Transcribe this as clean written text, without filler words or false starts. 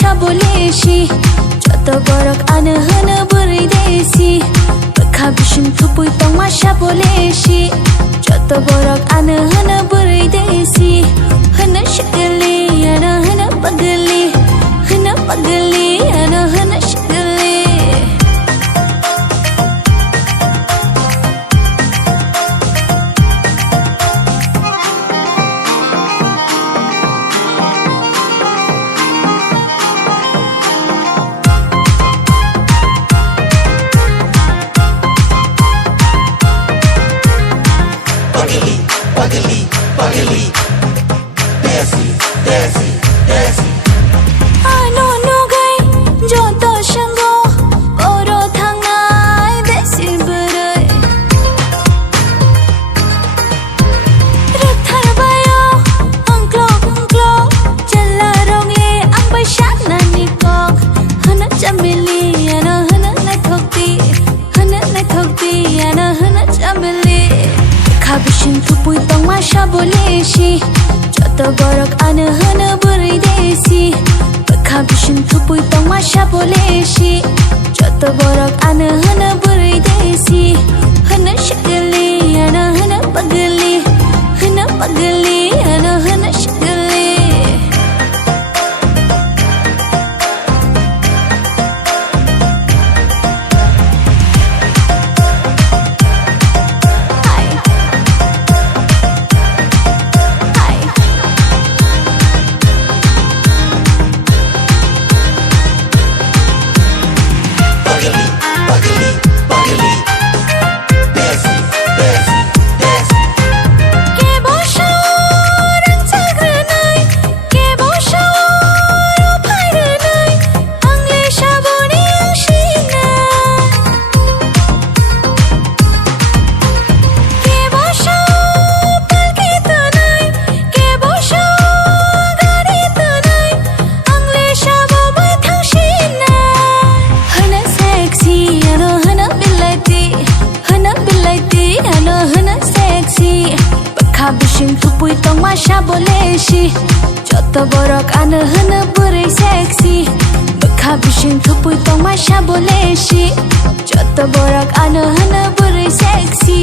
shaboleshi joto borok ane hana burai desi bakha bishin thupui tongma shaboleshi joto borok ane hana burai desi hana shagali ana hana pagali ana hana shagali Pagli, desi, desi, desi. Ano nugai joto shango oro thangnai desi burai rathar bayo angklo jalla ronge ang bai shakna nikok hana chamili ana hana nai thokti ana hana chamili khabishin thupui tongma shaboleshi joto borok ane hana burai desi khabishin thupui tongma shaboleshi joto borok ane hana burai desi hana shagali ana hana pagali ana hana shagali Pagli, desi, desi, desi. ke bosharan chagranai ke bosharo phairanai angle shaboni angshina ke bosho palke tanai ke bosho gari tanai angle shabo bai thangshina hana sexy ano hana bilaiti ano hana sexy bakha bishin thupui tongma shaboleshi joto borok ane hana burai sexy bakha bishin thupui tongma shaboleshi joto borok ane hana burai sexy